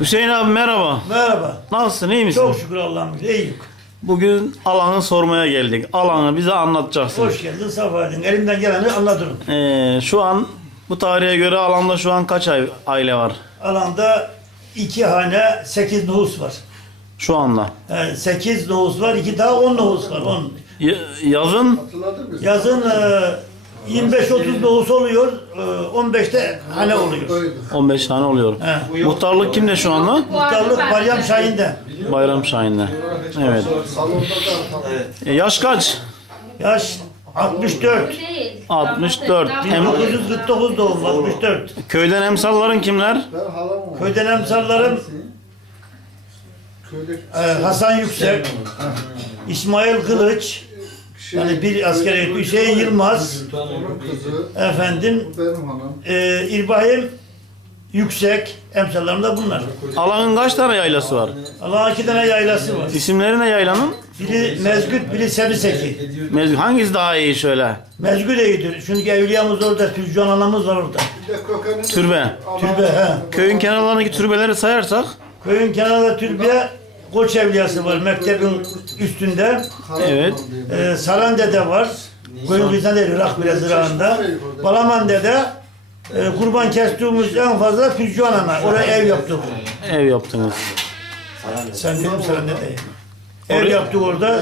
Hüseyin abi merhaba. Merhaba. Nasılsın iyi misin? Çok şükür Allah'ım. İyiyim. Bugün alanı sormaya geldik. Alanı bize anlatacaksın. Hoş geldin, safa edin. Elimden geleni anlatırım. Ee, şu an bu tarihe göre alanda şu an kaç ay- aile var? Alanda iki hane, sekiz nüfus var. Şu anda. Yani sekiz nüfus var, iki daha on nüfus var. On. Y- yazın Yazın e, 25-30 nüfus oluyor, e, 15'te hane oluyor. 15 tane oluyor. He. Muhtarlık kimde şu anda? Muhtarlık Meryem Şahin'de. Bayram Şahin'de. Evet. E, yaş kaç? Yaş 64. 64. Hem, 1949 doğumlu, 64. köyden emsalların kimler? Köyden emsallarım e, Hasan Yüksek, İsmail Kılıç, yani bir askeri Hüseyin Yılmaz, efendim Benim hanım. e, İbrahim Yüksek, emsallarım da bunlar. Alanın kaç tane yaylası var? Allah'ın iki tane yaylası var. İsimleri ne yaylanın? Biri Mezgüt, biri Sebiseki. Mez- Hangisi daha iyi şöyle? Mezgüt iyidir. Çünkü evliyamız orada, Tüccan anamız var orada. Bir de kökenin Türbe. Türbe, he. Köyün kenarlarındaki türbeleri sayarsak Köyün kenarında türbe Koç evliyası var mektebin üstünde. Evet. Ee, Saran Dede var. Kıyısında değil, Irak biraz Irak'ında. Balaman Dede e, kurban kestiğimiz en fazla Tüccan ana. Oraya ev yaptık. ev yaptınız. Sen dedim Saran Dede'yi. Ev yaptık orada.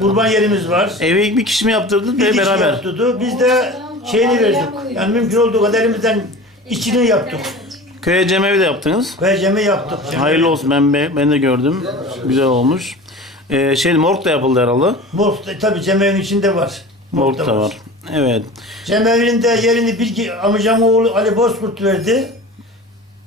Kurban yerimiz var. Evi bir kişi mi yaptırdı Bir ve kişi beraber? yaptırdı. Biz de şeyini verdik. Yani mümkün olduğu kadar elimizden içini yaptık. Köye cemevi de yaptınız. Ve yaptık. Hayırlı olsun ben be- ben de gördüm. Güzel olmuş. Ee, şey morg da yapıldı herhalde. Morg da- tabii cemevin içinde var. Morg da var. Evet. Cemevinin de yerini bir amcam oğlu Ali Bozkurt verdi.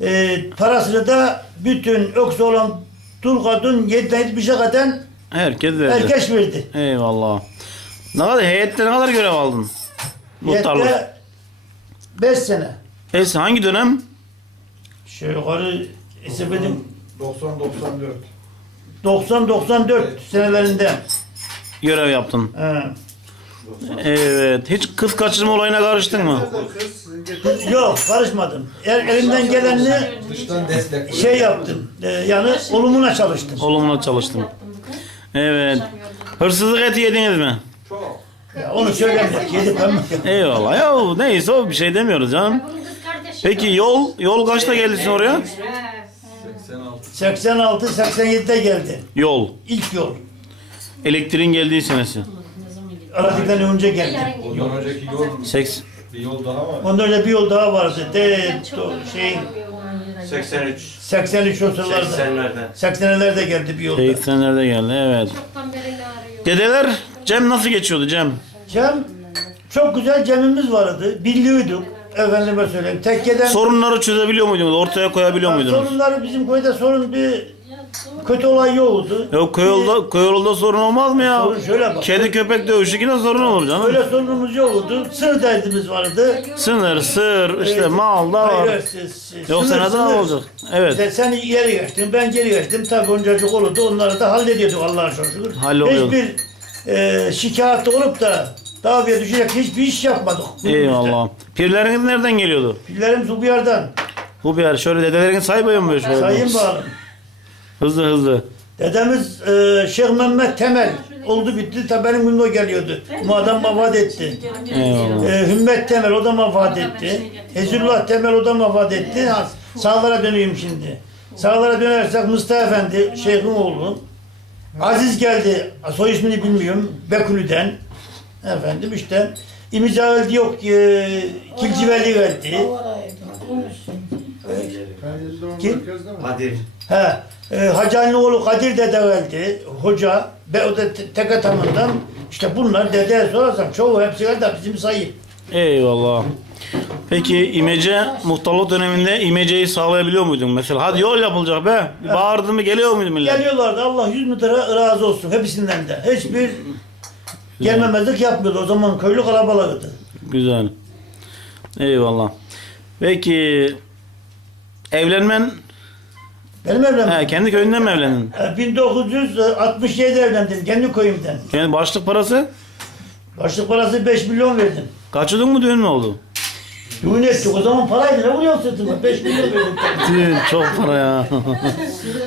Ee, parasını da bütün öksü olan dul kadın yediden yetmişe kadar Herkes verdi. herkes verdi. Eyvallah. Ne kadar heyette ne kadar görev aldın? Muhtarlık. Yette 5 sene. Neyse hangi dönem? Şu yukarı benim 90-94. 90-94 senelerinde. Görev yaptın. He. Evet. Hiç kız kaçırma olayına karıştın mı? Yok karışmadım. El, elimden gelenini Dıştan destek. şey yaptım. Ee, yani olumuna çalıştım. Olumuna çalıştım. Evet. Hırsızlık eti yediniz mi? Ya onu söylemek. Yedi pembe. Eyvallah. Ya neyse o bir şey demiyoruz canım. Peki yol yol kaçta geldisin oraya? 86-87'de geldi. Yol. İlk yol. Elektriğin geldiği senesi. Aradıktan önce geldi. Ondan önceki yol, Seks. bir yol daha var. Ondan önce bir yol daha vardı. De, do, şey, 83, 83 o sıralarda. 80'lerde. 80'lerde geldi bir yolda. 80'lerde geldi evet. Dedeler Cem nasıl geçiyordu Cem? Cem, çok güzel cemimiz vardı. Birliğiydik. Efendime söyleyeyim. Tekkeden Sorunları çözebiliyor muydunuz? Ortaya koyabiliyor muydunuz? sorunları bizim köyde sorun bir kötü olay yoktu. Yok köy yolda, köy yolda sorun olmaz mı ya? Sorun şöyle bak. Kedi köpek dövüşü yine sorun olur canım. Öyle sorunumuz yoktu. Sır derdimiz vardı. Sınır, sır, işte Evet. mal da Hayır, var. siz- siz- Yoksa sınır, neden sınır. olacak? Evet. İşte sen ileri geçtin, ben geri geçtim. Tabi oncacık olurdu. Onları da hallediyorduk Allah'a çok şükür. Halloluyordu. Hiçbir e, şikayette olup da davaya düşecek hiçbir iş yapmadık. Eyvallah. Pirleriniz nereden geliyordu? Pillerimiz bu bir yerden. Bu bir yer. Şöyle dedelerin saymayın mı şöyle? Sayın bağlı. Hızlı hızlı. Dedemiz e, Şeyh Mehmet Temel oldu bitti. Tabi benim günüme geliyordu. Bu adam vefat etti. Eyvallah. E, Hümmet Temel o da vefat etti. Ezullah Temel o da vefat etti. Ha, sağlara döneyim şimdi. Sağlara dönersek Mustafa Efendi, Şeyh'in oğlu. Aziz geldi, soy ismini bilmiyorum, Bekulü'den. Efendim işte, İmica öldü yok, e, Kilciveli geldi. Kim? Kadir. He, e, Hacı oğlu Kadir dede geldi, hoca, be, o da te- tek atamından. İşte bunlar dedeye sorarsan çoğu hepsi geldi, bizim sayı. Eyvallah. Peki imece muhtarlık döneminde imeceyi sağlayabiliyor muydun mesela? Hadi yol yapılacak be. Bir bağırdı mı geliyor muydu millet? Geliyorlardı, Allah yüz lira razı olsun hepsinden de. Hiçbir gelmemezlik yapmıyordu, o zaman köylü kalabalıktı. Güzel. Eyvallah. Peki evlenmen Benim evlendim. he, kendi köyünden mi evlendin? E, 1967'de evlendim kendi köyümden. Kendi başlık parası? Başlık parası 5 milyon verdim. Kaçırdın mı düğün mü oldu? Düğün ettik o zaman paraydı ne vuruyorsun sırtıma? 5 milyon verdim. Tüh, çok para ya.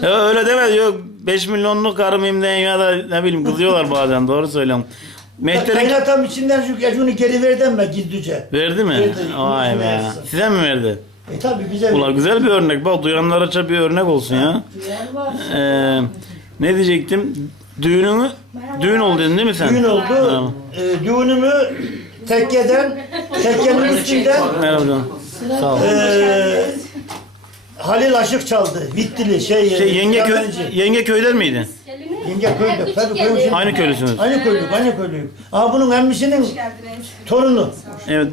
ya öyle deme diyor. 5 milyonluk karı mıyım ya da ne bileyim kızıyorlar bazen doğru söylüyorum. Mehter'in Kaynatam içinden şu gecuni geri verdim ben gizlice. verdi mi? Verdi. Vay be. Size mi verdi? E tabi bize Ulan güzel bir örnek. Bak duyanlar için bir örnek olsun ya. Ee, ne diyecektim? Düğünümü düğün oldu dedin değil mi sen? düğün oldu. Tamam. E, düğünümü tekkeden, tekkenin üstünden Merhaba canım. Sağ ol. e, Halil Aşık çaldı. Vittili şey. Şey, yenge, köy, yenge köyden miydin? Yenge köyde. Köyün şimdi- Aynı köylüsünüz. Aynı köylük, aynı köylük. Aha bunun emmisinin torunu. Evet.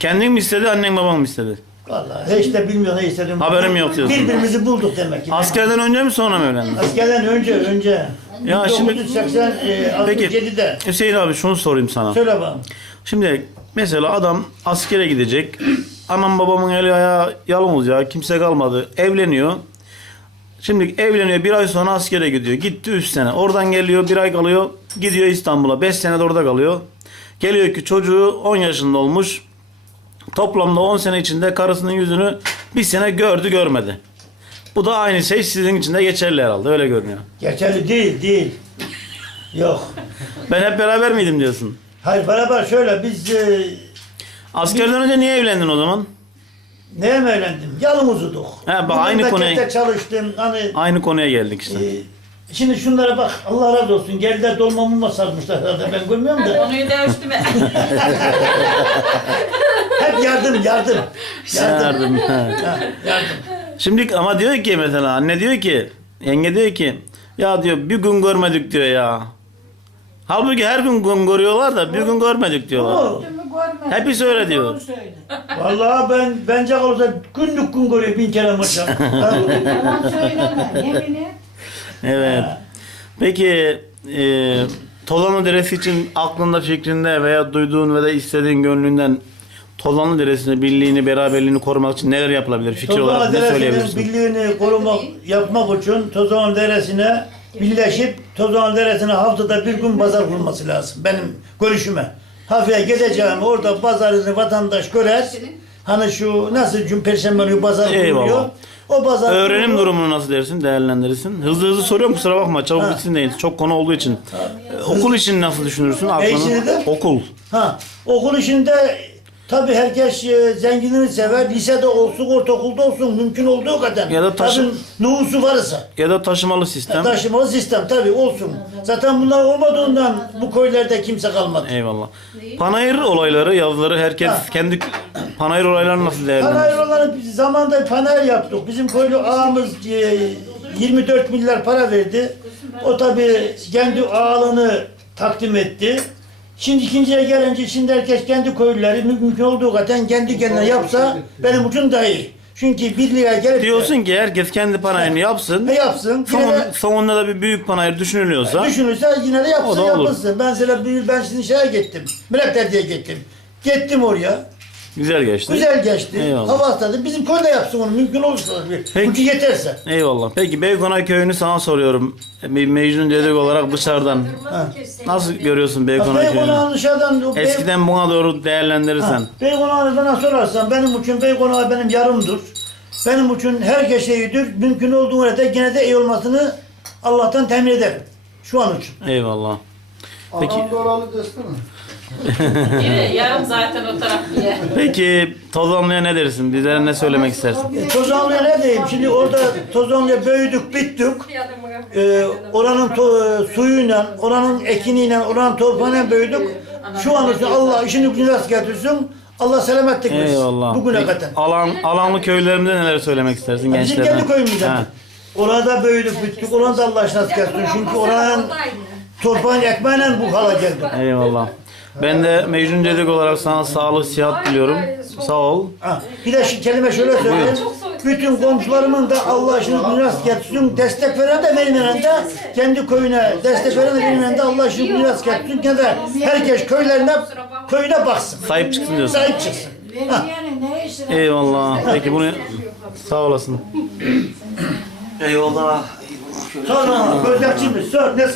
Kendin mi istedi, annen baban mı istedi? Vallahi hiç de bilmiyorum ne istedim. Haberim yok diyorsun. Birbirimizi bulduk demek ki. Askerden önce mi sonra mı evlendin? Askerden önce, önce. Ya şimdi- 1980, e, Peki 67'de. Hüseyin abi şunu sorayım sana. Söyle bana. Şimdi mesela adam askere gidecek. Anam babamın eli ayağı yalın ya kimse kalmadı. Evleniyor. Şimdi evleniyor bir ay sonra askere gidiyor. Gitti 3 sene. Oradan geliyor bir ay kalıyor. Gidiyor İstanbul'a. 5 sene de orada kalıyor. Geliyor ki çocuğu 10 yaşında olmuş. Toplamda 10 sene içinde karısının yüzünü bir sene gördü görmedi. Bu da aynı şey sizin için de geçerli herhalde öyle görünüyor. Geçerli değil, değil. Yok. Ben hep beraber miydim diyorsun. Hayır beraber şöyle biz e, Askerden önce niye evlendin o zaman? Neye mi evlendim? Yalın uzuduk. He, bak aynı konuya- çalıştım. Hani Aynı konuya geldik işte. e, şimdi şunlara bak Allah razı olsun. Geldiler dolmamı sarmışlar herhalde ben görmüyorum da. Konuyu üstüme. Hep yardım, yardım. Yardım. Yardım. Ha, yardım. Şimdi ama diyor ki mesela anne diyor ki yenge diyor ki ya diyor bir gün görmedik diyor ya. Halbuki her gün gün görüyorlar da bir gün görmedik diyorlar. Oo, Hepsi öyle diyor. Vallahi ben bence olsa günlük gün görüyor bin kere maşa. Yalan söyleme. Yemin et. Evet. Peki e, Tolanlı Deresi için aklında fikrinde veya duyduğun ve de istediğin gönlünden Tolanlı Deresi'nin birliğini, beraberliğini korumak için neler yapılabilir? Fikir olarak Tozağın ne Deresi'nin söyleyebilirsin? birliğini korumak, yapmak için Tozağın Deresi'ne birleşip Tozağın Deresi'ne haftada bir gün pazar kurulması lazım. Benim görüşüme. Hafiye gideceğim orada pazarını vatandaş görer. Hani şu nasıl gün perşembe günü pazar Eyvallah. kuruluyor. O pazar Öğrenim kurulu- durumunu nasıl dersin, değerlendirirsin? Hızlı hızlı soruyorum kusura bakma, çabuk Ha. bitsin değil. Çok konu olduğu için. Ee, Okul için nasıl düşünürsün? işini de? Okul. Ha, okul işinde tabii herkes e, zenginliğini sever. Lisede olsun, ortaokulda olsun mümkün olduğu kadar. Ya da taşı- Tabii nüfusu varsa. Ya da taşımalı sistem. Taşımalı sistem tabii olsun. Zaten bunlar olmadığından bu köylerde kimse kalmadı. Eyvallah. Panayır olayları, yazıları herkes Ha. kendi panayır olaylarını nasıl Panayır değerlendiriyor? biz zamanında panayır yaptık. Bizim köylü ağamız e, 24 milyar para verdi. O tabii kendi ağalığını takdim etti. Şimdi ikinciye gelince şimdi herkes kendi köylüleri mü- mümkün olduğu kadar kendi kendine yapsa benim için daha iyi. Çünkü birliğe gelip Diyorsun ki herkes kendi panayırını yapsın. Ne yapsın? Yine Son, de sonunda da bir büyük panayır düşünülüyorsa düşünürse yine de O yapsın da olur. yapılsın. Ben sana bir ben şimdi şeye gittim. Melekler diye gittim. Gittim oraya. Güzel geçti. Güzel geçti. Eyvallah. Hava atladım. Bizim köyde yapsın onu mümkün olursa. Peki. Gücü yeterse. Eyvallah. Peki Beykonak köyünü sana soruyorum. Bir Mecnun Dedek olarak dışarıdan. Nasıl görüyorsun Beykonak Bey köyünü? konağı dışarıdan Eskiden buna doğru değerlendirirsen. Bey konağı bana sorarsan benim için Bey konağı benim yarımdır. Benim için her şeyidir. Mümkün olduğu kadar gene de iyi olmasını Allah'tan temin ederim. Şu an için. Eyvallah. Peki. Anam doralı desene. Evet, yarım zaten o taraf diye. Peki Tozanlı'ya ne dersin? Bizlere ne söylemek istersin? E, Tozanlı'ya ne diyeyim? Şimdi orada Tozanlı'ya büyüdük, bittik. Ee, oranın to- e, suyuyla, oranın ekiniyle, oranın toprağıyla büyüdük. Şu an için Allah işini gücünü rast getirsin. Allah selametlik versin. Eyvallah. Bugüne Peki, kadar. Alan, alanlı köylerimde neler söylemek istersin Bizim gençlerden? kendi köyümüzden. Ha. Orada büyüdük, bittik. Oranı da Allah aşkına rast getirsin. Çünkü oranın torpağın ekmeğiyle bu hala geldik. Eyvallah. Ben de Mecnun Dedek olarak sana sağlık, sıhhat diliyorum. Sağ ol. Ha, bir de şu kelime şöyle söyleyeyim. Bütün komşularımın da Allah gücünü rast getirsin. Destek veren de vermeyen de kendi köyüne destek veren de vermeyen de Allah gücünü rast getirsin. Gene de herkes köylerine köyüne baksın. Sahip çıksın diyorsun. Sahip çıksın. Var? Eyvallah. Peki bunu sağ olasın. Eyvallah. Sonra gözlemçimiz sor. Ne